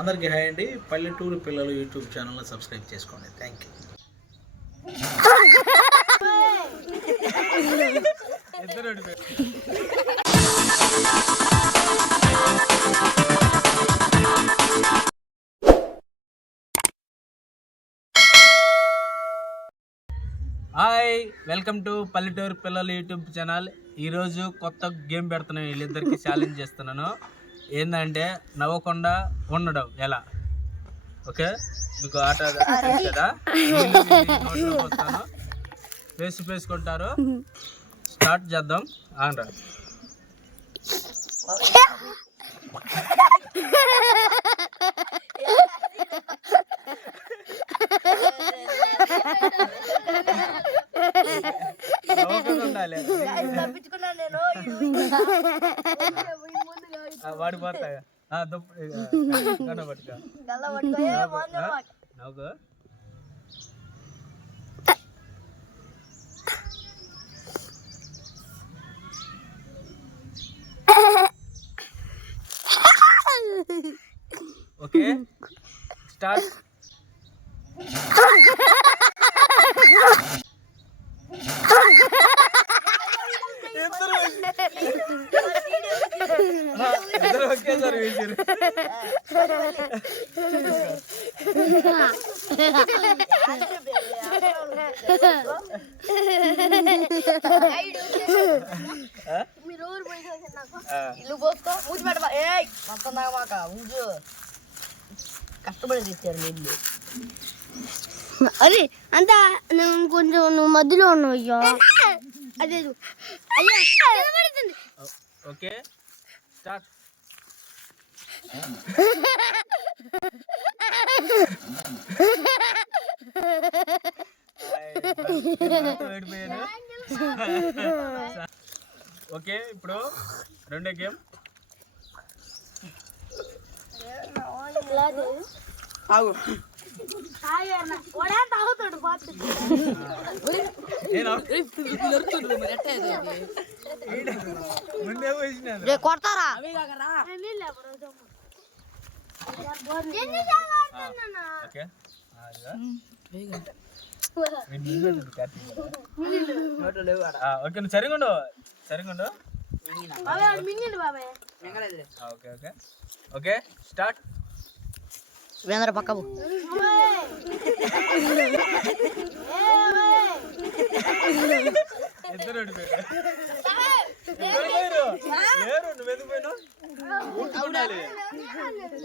అందరికీ హాయ్ అండి. పల్లెటూరు పిల్లలు యూట్యూబ్ ఛానల్ని సబ్స్క్రైబ్ చేసుకోండి. Thank you hi welcome to పల్లెటూరు పిల్లల యూట్యూబ్ ఛానల్. ఈరోజు కొత్త గేమ్ పెడుతున్నాను. వీళ్ళిద్దరికి ఛాలెంజ్ చేస్తున్నాను. ఏంటంటే నవ్వకుండా ఉండడం. ఎలా? ఓకే? మీకు ఆట కదా నీళ్ళు మీ నోట్లోకి వస్తాను ఫేస్ ఫేస్ కొంటారు స్టార్ట్ చేద్దాం. ఆనరా నవ్వకుండా ఉండాలి తప్పించుకున్నాను నేను ఆ, వాడి పోతాయి కనబట్టుగా గల్ల పట్టుకోయే మందు మాట. నవ్వు ఓకే స్టార్ట్ మీరు ఊరు పోయి. ఇల్లు పోసుకో మూసి పెట్టమా ఏయ్ మొత్తం తాగమాక ఊజు కష్టపడి తెచ్చారు నీళ్ళు అరే అంతా నువ్వు కొంచెం నువ్వు మధ్యలో ఉన్నావు అయ్యో అదే అయ్యా. ఓకే స్టార్ట్ ఓకే ఇప్పుడు రెండో గేమ్. వాడే తాగుతాడు రే కొడతారా? ఓకే నువ్వు సరిగుండు సరిగుండు ఓకే ఓకే ఓకే స్టార్ట్ వేంద్ర పక్కపు ఇద్దరు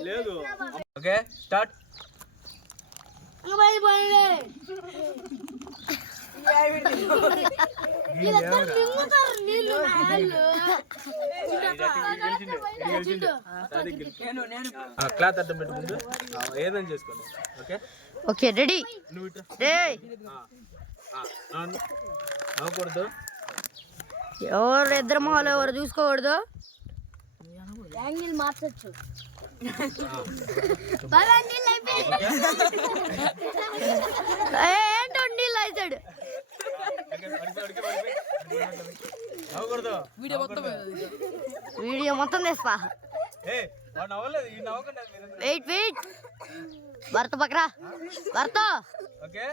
లేదు. Okay start. క్లాత్ అడ్డం పెట్టుకుంటూ. ఆ, ఏదైనా చేసుకోండి. ఓకే? Okay ready. నువ్వు నవ్వకూడదు. ఎవరు ఇద్దరు మొహాలు ఎవరు చూసుకోకూడదు? యాంగిల్ మార్చొచ్చు. నీళ్ళు వీడియో మొత్తం తెస్తా. వెయిట్ వెయిట్ భర్త పక్కరా. భర్త. ఓకే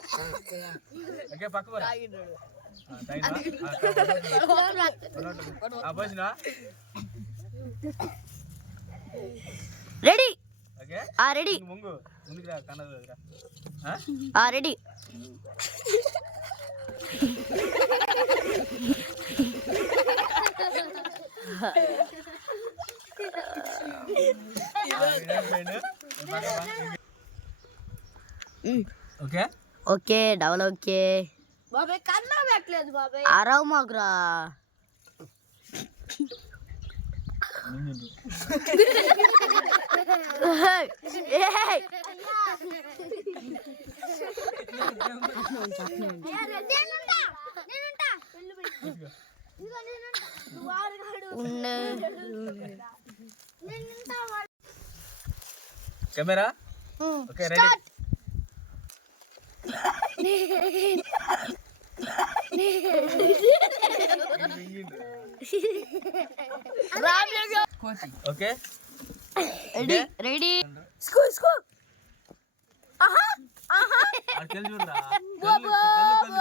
ఓకే పక్క పోరా ఆ, తాగినా? ఆ, పోసినా రెడీ ఓకే ఆ ready ready. Okay? Okay double okay. బాబాయ్ కన్నా పెట్టలేదు బాబాయ్. అరవ్ మాకురా. Camera? Okay ready. Okay? Ready ready ఇసుకో ఇసుకో ఆహా ఆహా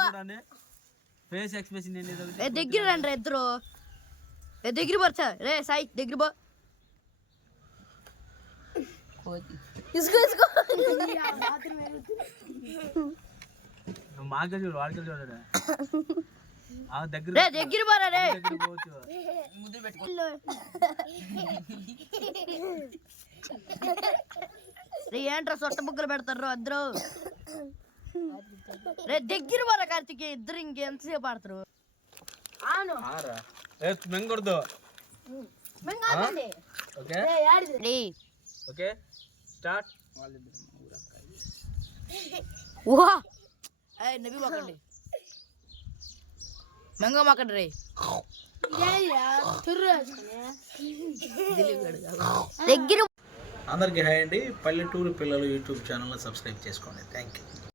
చూడండి. ఫేస్ ఎక్స్ప్రెషన్ దగ్గర రండి ఇద్దరు. ఏ దగ్గర పరచా రే సాయి దగ్గర పో. ఇసుకో ఇసుకో నువ్వు మాకే చూడు వాడికి చూడరా? ఆ దగ్గర రే దగ్గర పోరా రే. దగ్గర పోవచ్చు. రే ఏంట్రా సొట్ట బుగ్గలు పెడతారు ఇద్దరు రే దగ్గర పోరా కార్తిక్ ఇద్దరు ఇంకెంతసేపు ఆడతారు? మెంగొడదు ఓకే. రే ఓకే. స్టార్ట్. ఓహా ఏ నవ్వి మాకండి మెంగ మాకండి రే. దగ్గర అందరికీ హాయ్ అండి. పల్లెటూరు పిల్లలు యూట్యూబ్ ఛానల్ని సబ్స్క్రైబ్ చేసుకోండి. Thank you